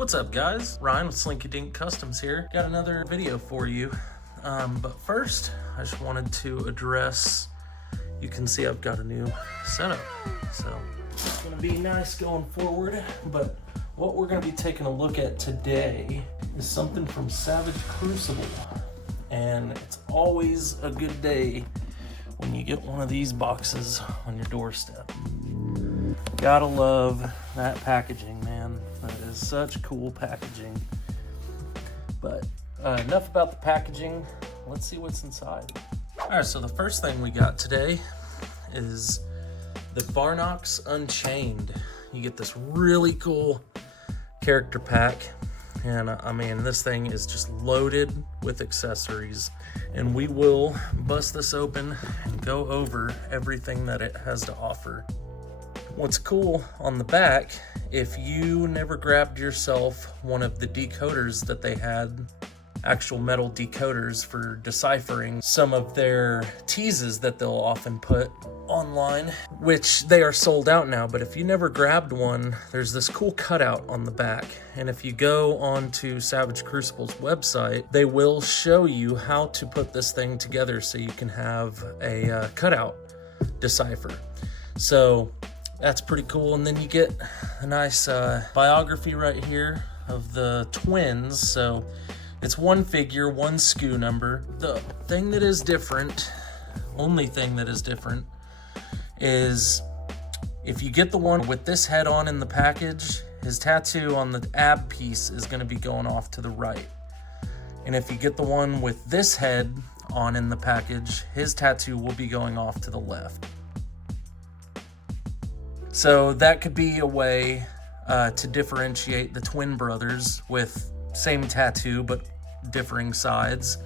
What's up, guys? Ryan with Slinky Dink Customs here. Got another video for you. But first, I just wanted to address, you can see I've got a new setup. So it's gonna be nice going forward. But what we're gonna be taking a look at today is something from Savage Crucible. And it's always a good day when you get one of these boxes on your doorstep. Gotta love that packaging, man. That is such cool packaging. But enough about the packaging. Let's see what's inside. All right, so the first thing we got today is the Varnoks Unchained. You get this really cool character pack. And I mean, this thing is just loaded with accessories. And we will bust this open and go over everything that it has to offer. What's cool on the back, if you never grabbed yourself one of the decoders that they had, actual metal decoders for deciphering some of their teases that they'll often put online, which they are sold out now, but if you never grabbed one, there's this cool cutout on the back. And if you go onto Savage Crucible's website, they will show you how to put this thing together so you can have a cutout decipher. So that's pretty cool. And then you get a nice biography right here of the twins. So it's one figure, one SKU number. The thing that is different, only thing that is different, is if you get the one with this head on in the package, his tattoo on the ab piece is going to be going off to the right. And if you get the one with this head on in the package, his tattoo will be going off to the left. So that could be a way to differentiate the twin brothers with same tattoo but differing sides.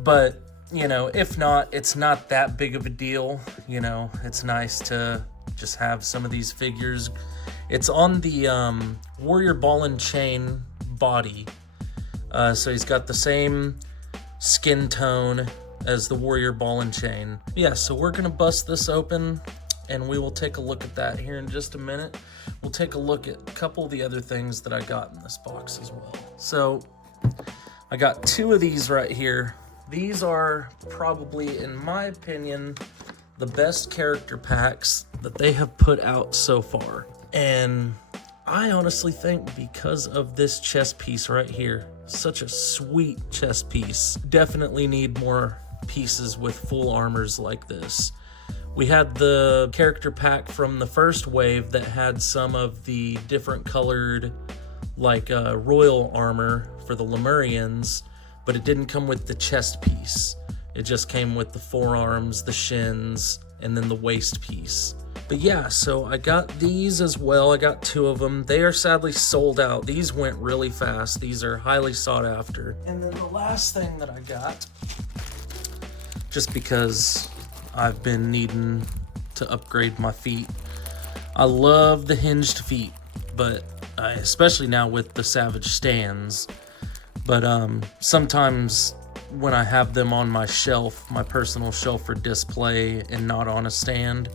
But you know, if not, it's not that big of a deal. You know, it's nice to just have some of these figures. It's on the Warrior Ball and Chain body. So he's got the same skin tone as the Warrior Ball and Chain. Yeah, so we're gonna bust this open and we will take a look at that here in just a minute. We'll take a look at a couple of the other things that I got in this box as well. So I got two of these right here. These are probably, in my opinion, the best character packs that they have put out so far. And I honestly think because of this chest piece right here, such a sweet chest piece, definitely need more pieces with full armors like this. We had the character pack from the first wave that had some of the different colored, like royal armor for the Lemurians, but it didn't come with the chest piece. It just came with the forearms, the shins, and then the waist piece. But yeah, so I got these as well. I got two of them. They are sadly sold out. These went really fast. These are highly sought after. And then the last thing that I got, just because I've been needing to upgrade my feet. I love the hinged feet, but especially now with the Savage stands. But sometimes when I have them on my shelf, my personal shelf for display and not on a stand,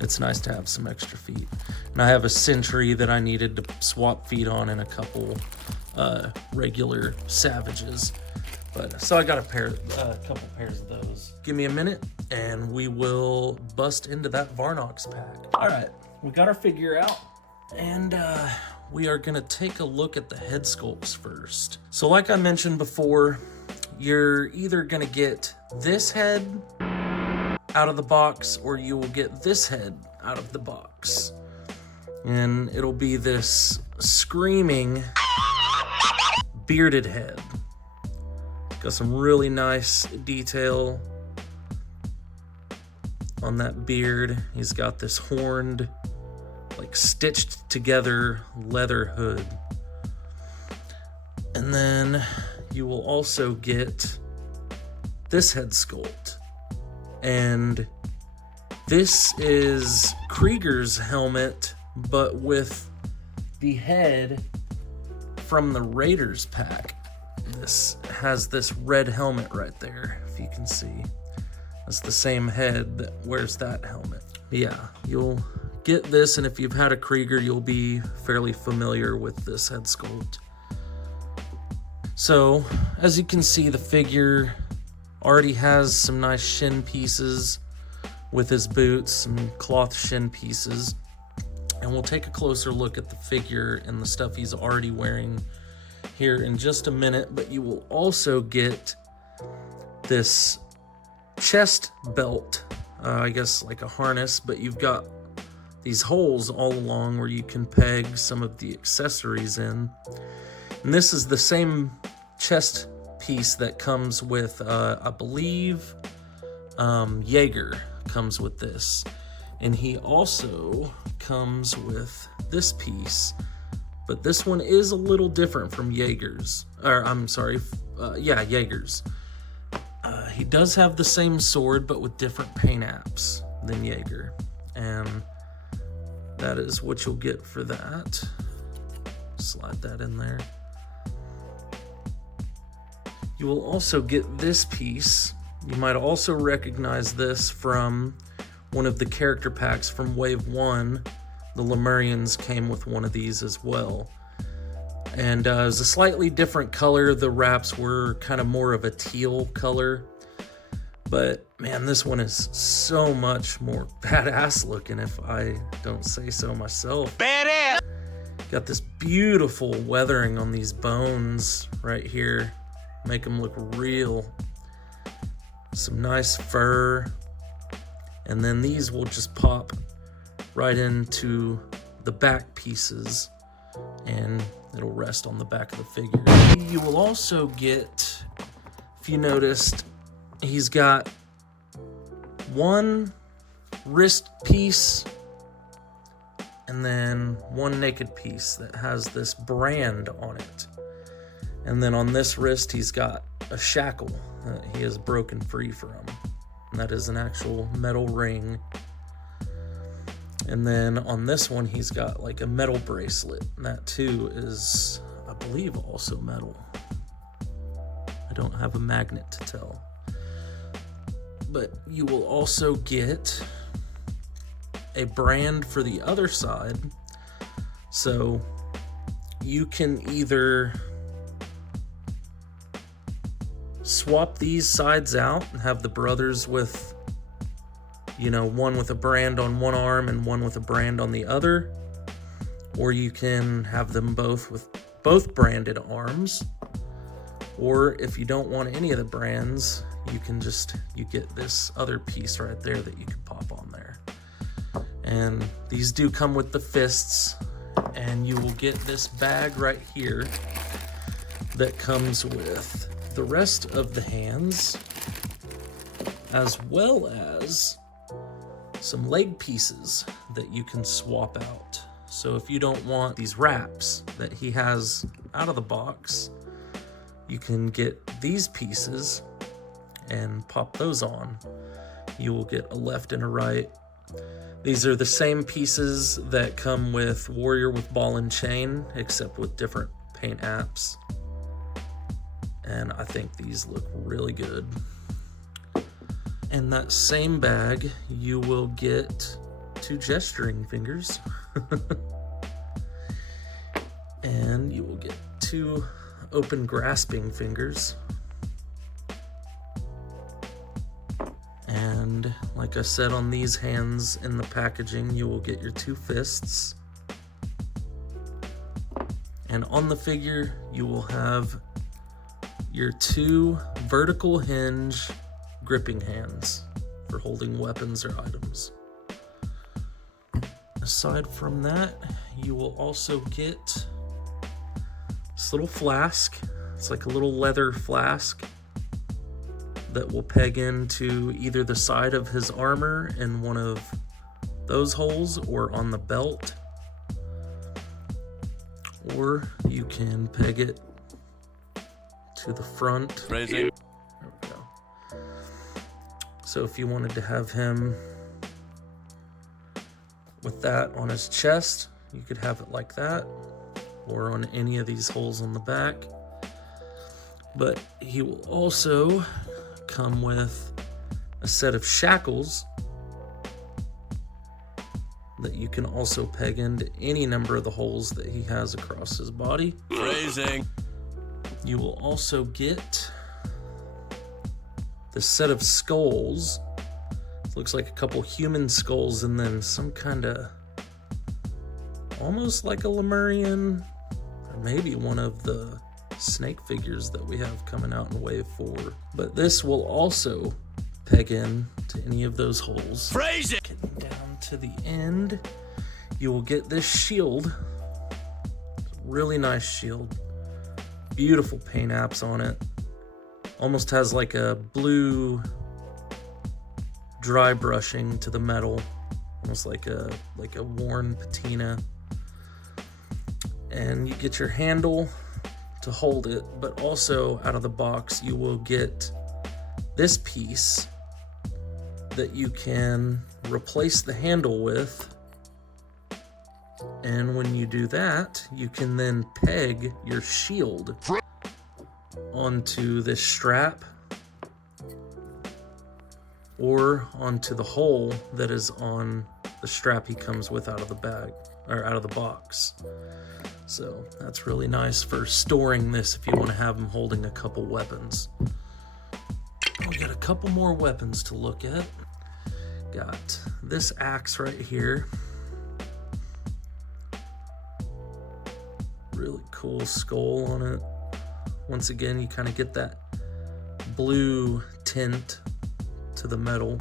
it's nice to have some extra feet. And I have a Sentry that I needed to swap feet on and a couple regular Savages. But so I got a couple pairs of those. Give me a minute and we will bust into that Varnoks pack. All right, we got our figure out and we are gonna take a look at the head sculpts first. So like I mentioned before, you're either gonna get this head out of the box or you will get this head out of the box. And it'll be this screaming bearded head. Got some really nice detail on that beard. He's got this horned, like stitched together leather hood. And then you will also get this head sculpt. And this is Krieger's helmet, but with the head from the Raiders pack. This has this red helmet right there, if you can see. That's the same head that wears that helmet. But yeah, you'll get this, and if you've had a Krieger, you'll be fairly familiar with this head sculpt. So, as you can see, the figure already has some nice shin pieces with his boots, some cloth shin pieces. And we'll take a closer look at the figure and the stuff he's already wearing here in just a minute, but you will also get this chest belt, I guess like a harness, but you've got these holes all along where you can peg some of the accessories in. And this is the same chest piece that comes with, I believe, Jaeger comes with this. And he also comes with this piece, but this one is a little different from Jaeger's. Or, I'm sorry, yeah, Jaeger's. He does have the same sword, but with different paint apps than Jaeger. And that is what you'll get for that. Slide that in there. You will also get this piece. You might also recognize this from one of the character packs from Wave 1. The Lemurians came with one of these as well. And it was a slightly different color. The wraps were kind of more of a teal color. But man, this one is so much more badass looking, if I don't say so myself. Badass! Got this beautiful weathering on these bones right here. Make them look real. Some nice fur. And then these will just pop right into the back pieces and it'll rest on the back of the figure. You will also get, if you noticed, he's got one wrist piece and then one naked piece that has this brand on it. And then on this wrist, he's got a shackle that he is broken free from. And that is an actual metal ring. And then on this one, he's got like a metal bracelet. And that too is, I believe, also metal. I don't have a magnet to tell. But you will also get a brand for the other side. So you can either swap these sides out and have the brothers with, you know, one with a brand on one arm and one with a brand on the other. Or you can have them both with both branded arms. Or if you don't want any of the brands, you can just, you get this other piece right there that you can pop on there. And these do come with the fists, and you will get this bag right here that comes with the rest of the hands, as well as some leg pieces that you can swap out. So if you don't want these wraps that he has out of the box, you can get these pieces and pop those on. You will get a left and a right. These are the same pieces that come with Warrior with Ball and Chain, except with different paint apps. And I think these look really good. In that same bag, you will get 2 gesturing fingers. And you will get 2 open grasping fingers. And like I said, on these hands in the packaging, you will get your 2 fists. And on the figure, you will have your 2 vertical hinge gripping hands for holding weapons or items. Aside from that, you will also get this little flask. It's like a little leather flask that will peg into either the side of his armor in one of those holes or on the belt. Or you can peg it to the front. Raising. There we go. So if you wanted to have him with that on his chest, you could have it like that, or on any of these holes on the back. But he will also come with a set of shackles that you can also peg into any number of the holes that he has across his body. Raising. You will also get this set of skulls. It looks like a couple human skulls and then some kind of, almost like a Lemurian, or maybe one of the snake figures that we have coming out in Wave 4. But this will also peg in to any of those holes. Phrase it! Getting down to the end, you will get this shield. Really nice shield. Beautiful paint apps on it. Almost has like a blue dry brushing to the metal. Almost like a worn patina. And you get your handle to hold it, but also out of the box you will get this piece that you can replace the handle with, and when you do that you can then peg your shield onto this strap or onto the hole that is on the strap he comes with out of the bag, or out of the box. So that's really nice for storing this if you want to have him holding a couple weapons. We got a couple more weapons to look at. Got this axe right here. Really cool skull on it. Once again, you kind of get that blue tint to the metal.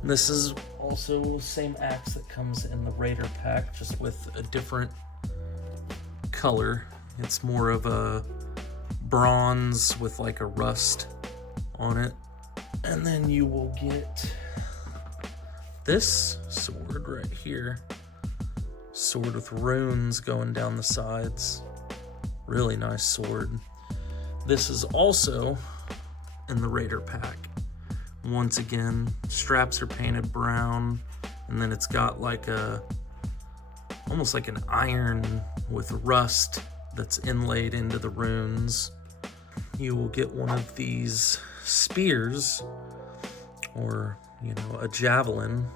And this is also the same axe that comes in the Raider pack, just with a different color. It's more of a bronze with like a rust on it. And then you will get this sword right here. Sword with runes going down the sides. Really nice sword. This is also in the Raider pack. Once again, straps are painted brown, and then it's got like almost like an iron with rust that's inlaid into the runes. You will get one of these spears, or a javelin.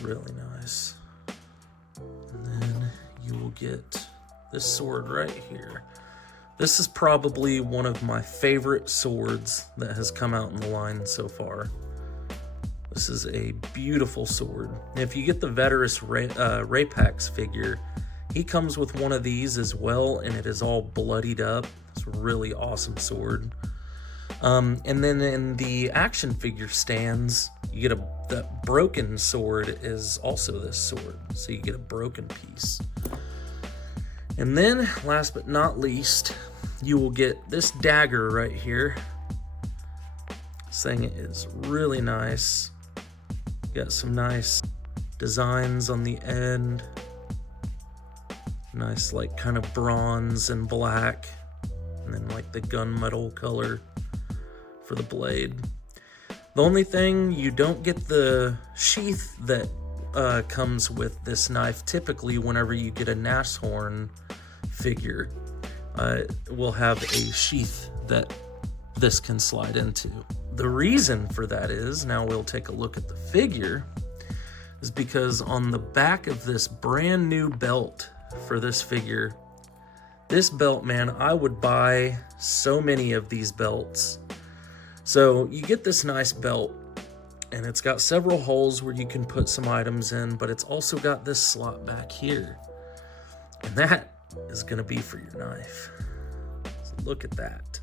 Really nice. And then you will get this sword right here. This is probably one of my favorite swords that has come out in the line so far. This is a beautiful sword. And if you get the Veterus Rapax figure, he comes with one of these as well, and it is all bloodied up. It's a really awesome sword. And then in the action figure stands, you get that broken sword is also this sword. So you get a broken piece. And then, last but not least, you will get this dagger right here. This thing is really nice. Got some nice designs on the end. Nice, like, kind of bronze and black. And then, like, the gunmetal color for the blade. The only thing, you don't get the sheath that comes with this knife. Typically, whenever you get a Nashorn figure, will have a sheath that this can slide into. The reason for that is, now we'll take a look at the figure, is because on the back of this brand new belt for this figure, this belt, man, I would buy so many of these belts. So you get this nice belt, and it's got several holes where you can put some items in, but it's also got this slot back here. And that is gonna be for your knife. So look at that.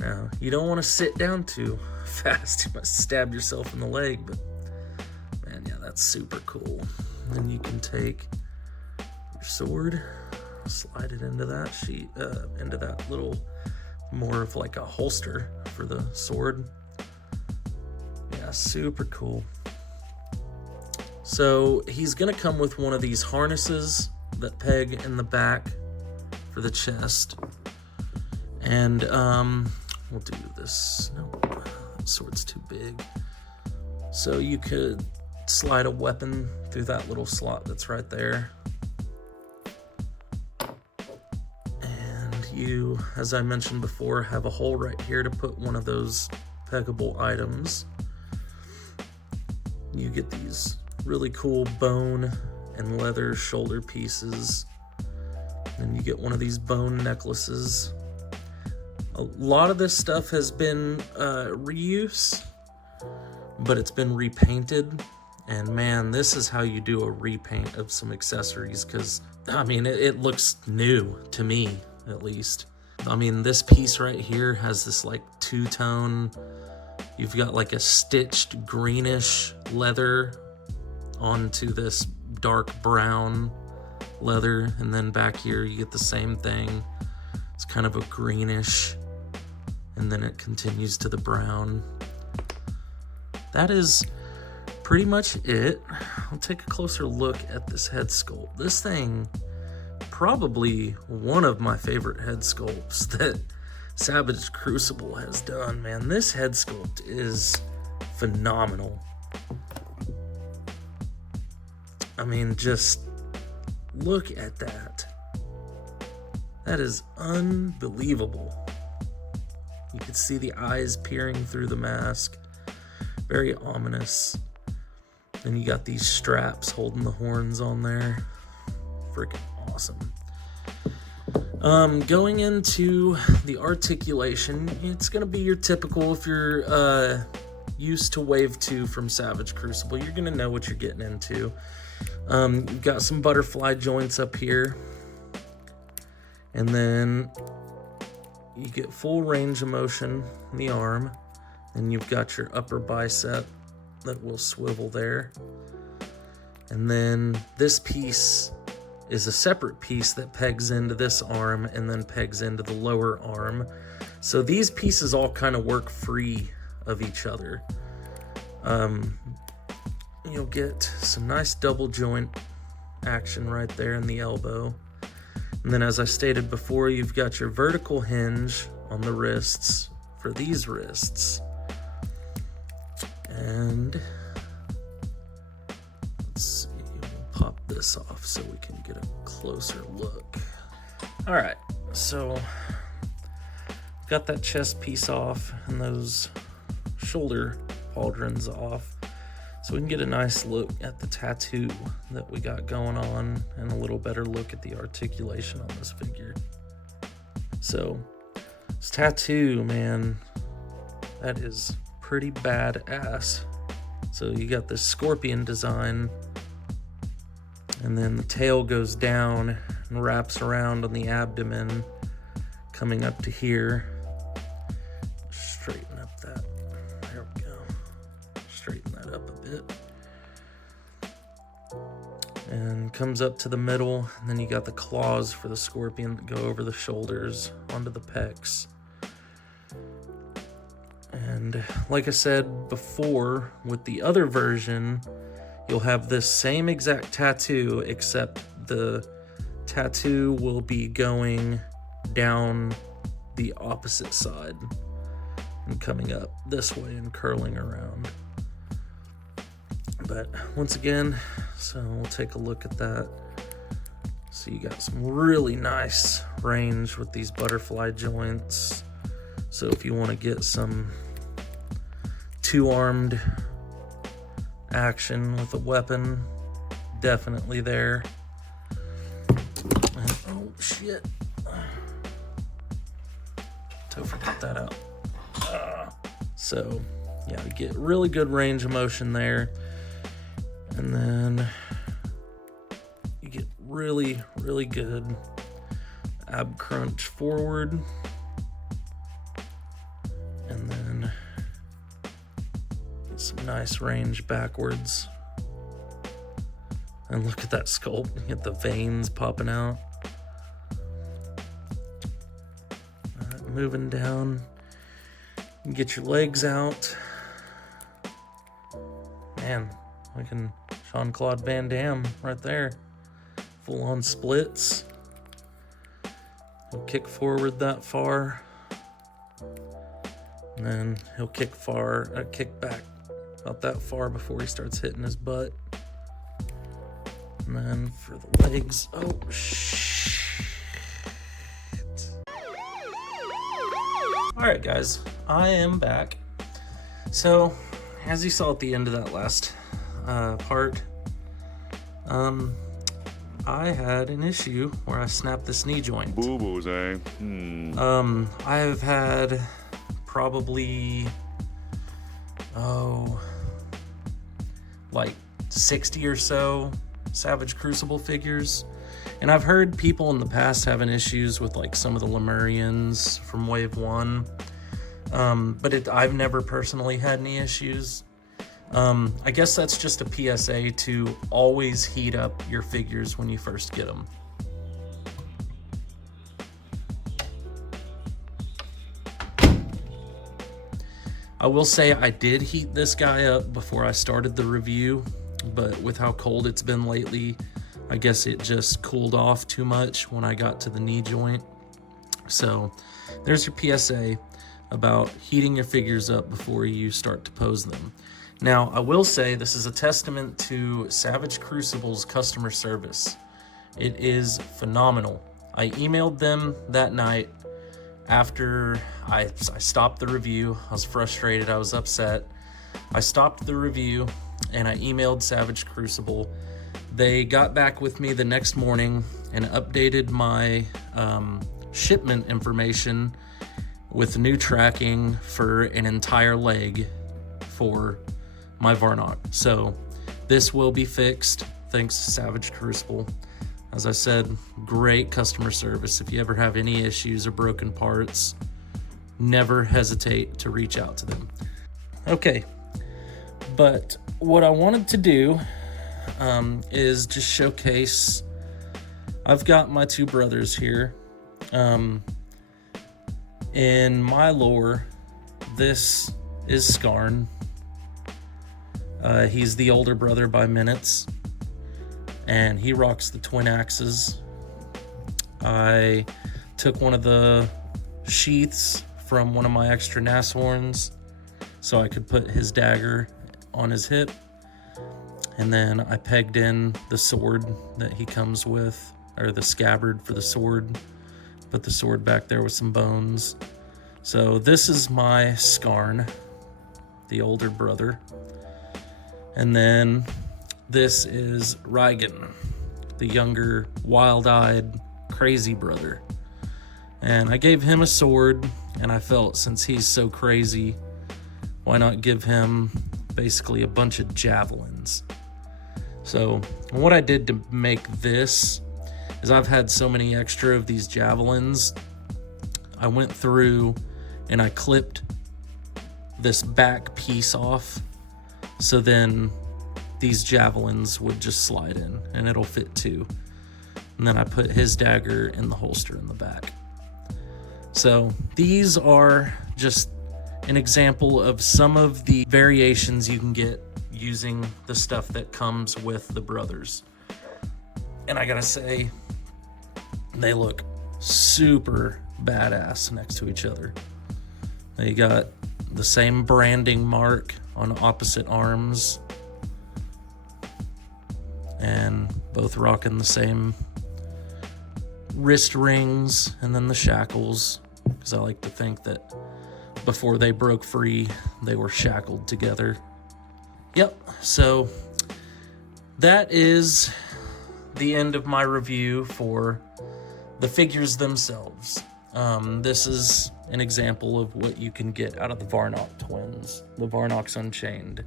Now, you don't want to sit down too fast. You might stab yourself in the leg, but man, yeah, that's super cool. And then you can take your sword, slide it into that sheet, into that little, more of like a holster for the sword. Yeah, super cool. So he's gonna come with one of these harnesses that peg in the back for the chest. And we'll do this. No, that sword's too big. So you could slide a weapon through that little slot that's right there. And you, as I mentioned before, have a hole right here to put one of those peggable items. You get these really cool bone and leather shoulder pieces And you get one of these bone necklaces. A lot of this stuff has been reuse, but it's been repainted. And man, this is how you do a repaint of some accessories, because I mean, it looks new to me, at least. I mean, this piece right here has this like two-tone, you've got like a stitched greenish leather onto this dark brown leather, and then back here you get the same thing. It's kind of a greenish, and then it continues to the brown. That is pretty much it. I'll take a closer look at this head sculpt. This thing, probably one of my favorite head sculpts that Savage Crucible has done, man. This head sculpt is phenomenal. I mean, just look at that. That is unbelievable. You can see the eyes peering through the mask. Very ominous. Then you got these straps holding the horns on there. Freaking awesome. Going into the articulation, it's going to be your typical, if you're used to Wave 2 from Savage Crucible, you're going to know what you're getting into. You've got some butterfly joints up here. And then you get full range of motion in the arm. And you've got your upper bicep that will swivel there. And then this piece is a separate piece that pegs into this arm and then pegs into the lower arm. So these pieces all kind of work free of each other. You'll get some nice double joint action right there in the elbow. And then, as I stated before, you've got your vertical hinge on the wrists for these wrists. And let's see, we'll pop this off so we can get a closer look. All right, so got that chest piece off and those shoulder pauldrons off, so we can get a nice look at the tattoo that we got going on and a little better look at the articulation on this figure. So this tattoo, man, that is pretty badass. So you got this scorpion design, and then the tail goes down and wraps around on the abdomen, coming up to here. Straighten up that. There we go. Straighten that up a bit. And comes up to the middle, and then you got the claws for the scorpion that go over the shoulders onto the pecs. And like I said before, with the other version, you'll have this same exact tattoo, except the tattoo will be going down the opposite side and coming up this way and curling around. But once again, so we'll take a look at that. So you got some really nice range with these butterfly joints. So if you want to get some two-armed action with a weapon, definitely there. And, oh shit. Topher, cut that out. So yeah, we get really good range of motion there. And then you get really, really good ab crunch forward. And then get some nice range backwards. And look at that sculpt. You get the veins popping out. All right, moving down. You get your legs out. Man, looking Jean-Claude Van Damme right there. Full on splits. He'll kick forward that far. And then he'll kick back about that far before he starts hitting his butt. And then for the legs, oh shit. Alright guys, I am back. So, as you saw at the end of that last part, I had an issue where I snapped this knee joint. Boo-boos, eh? I have had probably, like 60 or so Savage Crucible figures. And I've heard people in the past having issues with like some of the Lemurians from Wave 1. But I've never personally had any issues. I guess that's just a PSA to always heat up your figures when you first get them. I will say I did heat this guy up before I started the review, but with how cold it's been lately, I guess it just cooled off too much when I got to the knee joint. So there's your PSA about heating your figures up before you start to pose them. Now, I will say this is a testament to Savage Crucible's customer service. It is phenomenal. I emailed them that night after I stopped the review. I was frustrated, I was upset. I stopped the review and I emailed Savage Crucible. They got back with me the next morning and updated my shipment information with new tracking for an entire leg for my Varnok. So this will be fixed thanks to Savage Crucible. As I said, great customer service. If you ever have any issues or broken parts, never hesitate to reach out to them. Okay, but what I wanted to do is just showcase, I've got my two brothers here. In my lore, this is Skarn. He's the older brother by minutes, and he rocks the twin axes. I took one of the sheaths from one of my extra Nashorns so I could put his dagger on his hip, and then I pegged in the sword that he comes with, or the scabbard for the sword. Put the sword back there with some bones. So this is my Skarn, the older brother. And then this is Reigen, the younger, wild-eyed, crazy brother. And I gave him a sword, and I felt since he's so crazy, why not give him basically a bunch of javelins? So what I did to make this is I've had so many extra of these javelins. I went through and I clipped this back piece off, so then these javelins would just slide in and it'll fit too. And then I put his dagger in the holster in the back. So these are just an example of some of the variations you can get using the stuff that comes with the brothers. And I gotta say, they look super badass next to each other. They got the same branding mark on opposite arms, and both rocking the same wrist rings and then the shackles, because I like to think that before they broke free, they were shackled together. Yep, so that is the end of my review for the figures themselves. This is an example of what you can get out of the Varnok twins, the Varnoks Unchained.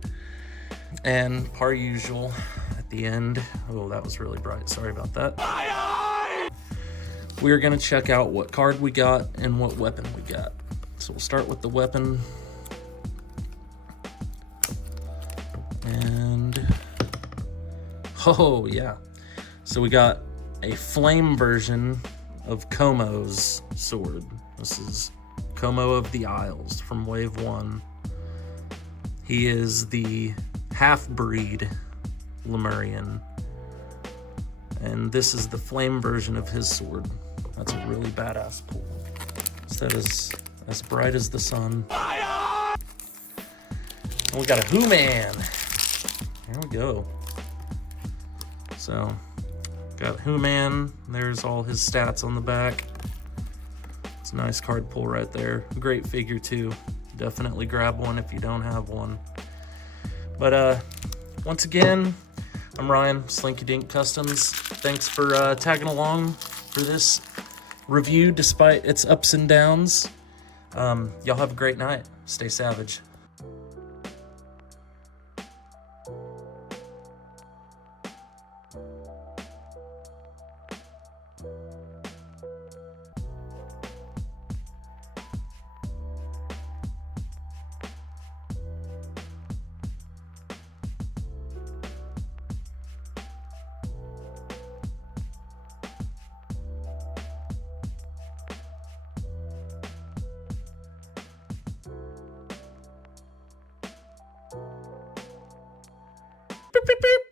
And per usual, at the end, oh, that was really bright, sorry about that. We're gonna check out what card we got and what weapon we got. So we'll start with the weapon. And, oh yeah. So we got a flame version of Como's sword. This is Como of the Isles from Wave 1. He is the half-breed Lemurian. And this is the flame version of his sword. That's a really badass pull. Instead is as bright as the sun. And we got a Who-Man. There we go. So, got Who-Man. There's all his stats on the back. It's a nice card pull right there. Great figure too. Definitely grab one if you don't have one. But once again, I'm Ryan, Slinky Dink Customs. Thanks for tagging along for this review despite its ups and downs. Y'all have a great night. Stay savage. Beep, beep, beep.